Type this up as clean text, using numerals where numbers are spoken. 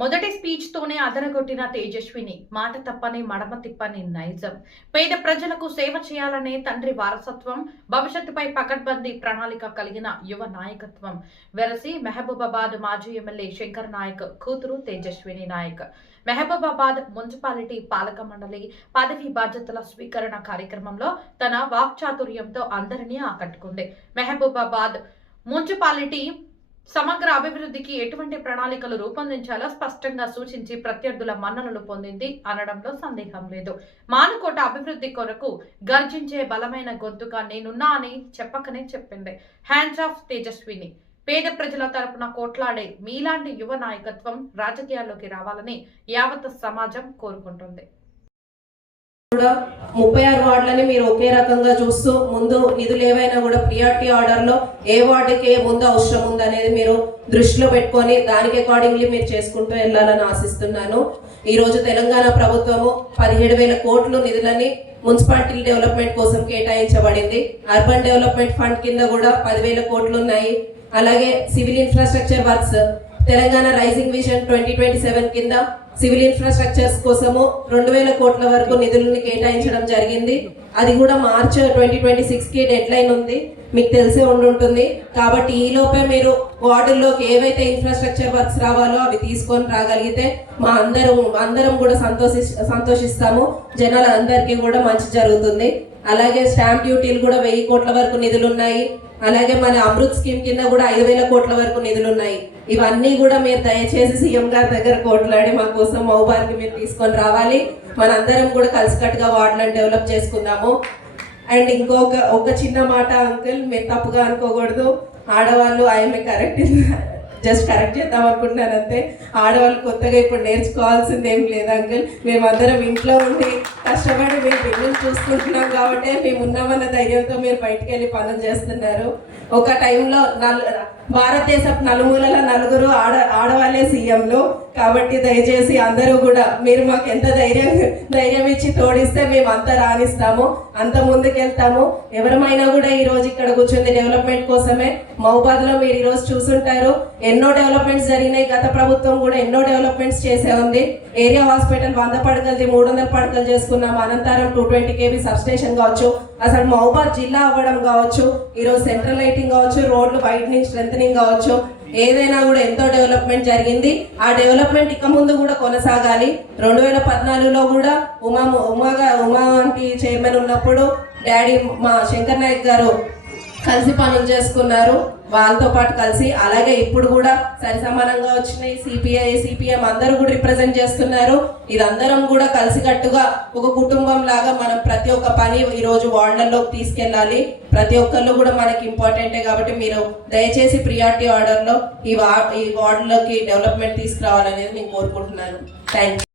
మొదటి స్పీచ్ తోనే అదరగొట్టిన తేజస్విని మాట తప్పని మడమ తిప్పని నైజం. పేద ప్రజలకు సేవ చేయాలనే తండ్రి వారసత్వం, భవిష్యత్తుపై పకడ్బందీ ప్రణాళిక కలిగిన యువ నాయకత్వం వెరసి మహబూబాబాద్ మాజీ ఎమ్మెల్యే శంకర్ నాయక్ కూతురు తేజస్విని నాయక్ మహబూబాబాద్ మున్సిపాలిటీ పాలక మండలి పదవి బాధ్యతల స్వీకరణ కార్యక్రమంలో తన వాక్చాతుర్యంతో అందరినీ ఆకట్టుకుంది. మహబూబాబాద్ మున్సిపాలిటీ సమగ్ర అభివృద్ధికి ఎటువంటి ప్రణాళికలు రూపొందించాలో స్పష్టంగా సూచించి ప్రత్యర్థుల మన్ననలు పొందింది అనడంలో సందేహం లేదు. మానుకోట అభివృద్ధి కొరకు గర్జించే బలమైన గొంతుగా నేనున్నా అని చెప్పకనే చెప్పింది. Hands of Tejaswini. పేద ప్రజల తరపున కోట్లాడే మీలాంటి యువ నాయకత్వం రాజకీయాల్లోకి రావాలని యావత్ సమాజం కోరుకుంటుంది. 36 వార్డులని మీరు ఒకే రకంగా చూస్తూ ముందు నిధులు ఏవైనా కూడా ప్రియారిటీ ఆర్డర్లో ఏ వార్డుకి ముందు అవసరం ఉందనేది మీరు దృష్టిలో పెట్టుకొని దానికి అకార్డింగ్లీ మీరు చేసుకుంటూ వెళ్ళాలని ఆశిస్తున్నాను. ఈరోజు తెలంగాణ ప్రభుత్వము 17,000 కోట్లు నిధులని మున్సిపాలిటీ డెవలప్మెంట్ కోసం కేటాయించబడింది. అర్బన్ డెవలప్మెంట్ ఫండ్ కింద కూడా 10,000 కోట్లు ఉన్నాయి. అలాగే civil infrastructure works Telangana rising vision 2027 కింద సివిల్ ఇన్ఫ్రాస్ట్రక్చర్స్ కోసము 2,000 కోట్ల వరకు నిధులను కేటాయించడం జరిగింది. అది కూడా మార్చ్ 2026కి డెడ్ లైన్ ఉంది, మీకు తెలిసే ఉండుంటుంది. కాబట్టి ఈలోపే మీరు వార్డుల్లోకి ఏవైతే ఇన్ఫ్రాస్ట్రక్చర్ వర్క్స్ రావాలో అవి తీసుకొని రాగలిగితే మా అందరం కూడా సంతోషిస్తాము. జనాల అందరికీ కూడా మంచి జరుగుతుంది. అలాగే స్టాంప్ డ్యూటీలు కూడా 1000 కోట్ల వరకు నిధులు ఉన్నాయి. అలాగే మన అమృత్ స్కీమ్ కింద కూడా 5,000 కోట్ల వరకు నిధులు ఉన్నాయి. ఇవన్నీ కూడా మీరు దయచేసి సీఎం గారి దగ్గర కోట్లాడి మా కోసం మహబూబాబాద్కి మీరు తీసుకొని రావాలి. మనందరం కూడా కలిసికట్టుగా వార్డులను డెవలప్ చేసుకుందాము. అండ్ ఒక చిన్న మాట అంకుల్, మీరు తప్పుగా అనుకోకూడదు. ఆడవాళ్ళు ఐఎంఏ జస్ట్ కరెక్ట్ చేద్దాం అనుకుంటున్నాను అంతే. ఆడవాళ్ళు కొత్తగా ఇప్పుడు నేర్చుకోవాల్సింది ఏం లేదు అంకుల్. మేమందరం ఇంట్లో ఉండి కష్టపడి మేము పిల్లలు చూసుకుంటున్నాం కాబట్టి మేము ఉన్నామన్న ధైర్యంతో మీరు బయటికి వెళ్ళి పనులు చేస్తున్నారు. ఒక టైంలో భారతదేశపు నలుమూలల 4 ఆడవాళ్ళే సీఎంలు. కాబట్టి దయచేసి అందరూ కూడా మీరు మాకు ఎంత ధైర్యం ఇచ్చి తోడిస్తే మేము అంత రాణిస్తాము, అంత ముందుకెళ్తాము. ఎవరమైనా కూడా ఈరోజు ఇక్కడ కూర్చుంది డెవలప్మెంట్ కోసమే. మహబూబాబాద్లో మీరు ఈరోజు చూసుంటారు ఎన్నో డెవలప్మెంట్స్ జరిగినాయి. గత ప్రభుత్వం కూడా ఎన్నో డెవలప్మెంట్స్ చేసే ఉంది. ఏరియా హాస్పిటల్ 100 పడకలది 300 పడకలు చేసుకున్నాం. అనంతరం 220 kV సబ్స్టేషన్ కావచ్చు, అసలు మహబూబాబాద్ జిల్లా అవ్వడం కావచ్చు, ఈరోజు సెంట్రల్ లైటింగ్ కావచ్చు, రోడ్లు వైడనింగ్ స్ట్రెంథనింగ్ కావచ్చు, ఏదైనా కూడా ఎంతో డెవలప్మెంట్ జరిగింది. ఆ డెవలప్మెంట్ ఇక ముందు కూడా కొనసాగాలి. 2014లో కూడా ఉమాకి చైర్మన్ ఉన్నప్పుడు డాడీ మా శంకర్ నాయక్ గారు కలిసి పనులు చేసుకున్నారు వాళ్ళతో పాటు కలిసి. అలాగే ఇప్పుడు కూడా సరి సమానంగా వచ్చినాయి. సిపిఐ సిపిఎం అందరూ కూడా రిప్రజెంట్ చేస్తున్నారు. ఇదందరం కూడా కలిసికట్టుగా ఒక కుటుంబం లాగా మనం ప్రతి ఒక్క పని ఈరోజు వార్డులలోకి తీసుకెళ్ళాలి. ప్రతి ఒక్కళ్ళు కూడా మనకి ఇంపార్టెంటే. కాబట్టి మీరు దయచేసి ప్రియారిటీ ఆర్డర్లో ఈ వార్డులోకి డెవలప్మెంట్ తీసుకురావాలనేది నేను కోరుకుంటున్నాను. Thank you.